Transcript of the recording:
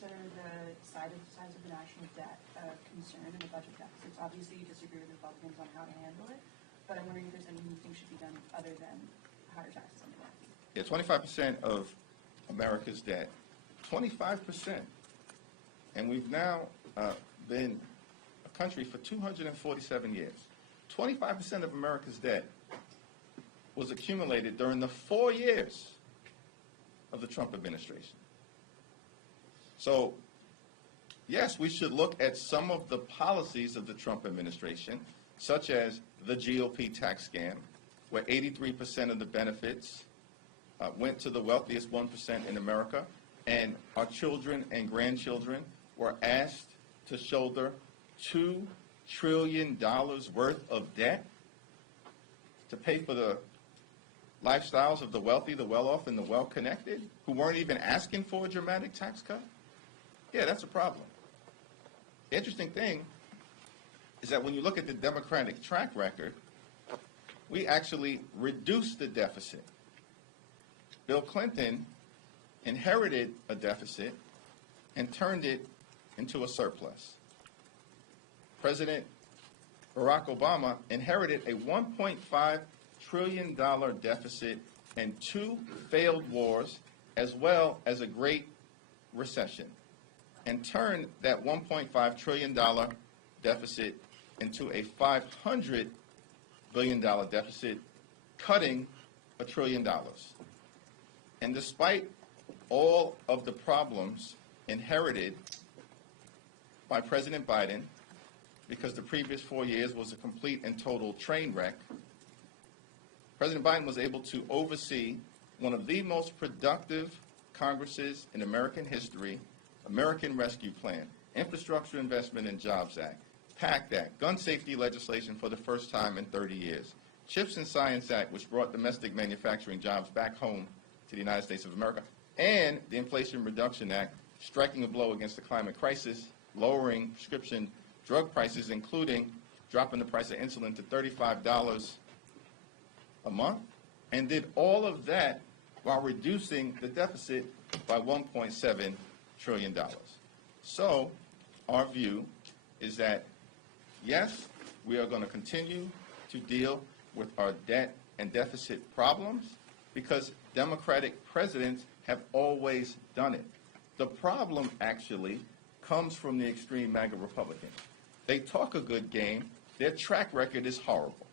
consider the size of the national debt a concern in the budget deficits? Obviously, you disagree with Republicans on how to handle it, but I'm wondering if there's anything you think should be done other than higher taxes on the wealthy. Yeah, 25% of America's debt, 25%. And we've now been a country for 247 years. 25% of America's debt was accumulated during the 4 years of the Trump administration. So, yes, we should look at some of the policies of the Trump administration, such as the GOP tax scam, where 83% of the benefits went to the wealthiest 1% in America, and our children and grandchildren were asked to shoulder $2 trillion worth of debt to pay for the lifestyles of the wealthy, the well-off, and the well-connected, who weren't even asking for a dramatic tax cut. Yeah, that's a problem. The interesting thing is that when you look at the Democratic track record, we actually reduced the deficit. Bill Clinton inherited a deficit and turned it into a surplus. President Barack Obama inherited a $1.5 trillion deficit and 2 failed wars, as well as a great recession, and turned that $1.5 trillion deficit into a $500 billion deficit, cutting $1 trillion. And despite all of the problems inherited by President Biden, because the previous 4 years was a complete and total train wreck, President Biden was able to oversee one of the most productive Congresses in American history, American Rescue Plan, Infrastructure Investment and Jobs Act, PACT Act, gun safety legislation for the first time in 30 years, CHIPS and Science Act, which brought domestic manufacturing jobs back home to the United States of America, and the Inflation Reduction Act, striking a blow against the climate crisis, lowering prescription drug prices, including dropping the price of insulin to $35 a month, and did all of that while reducing the deficit by $1.7 trillion. So our view is that, yes, we are going to continue to deal with our debt and deficit problems because Democratic presidents have always done it. The problem actually comes from the extreme MAGA Republicans. They talk a good game. Their track record is horrible.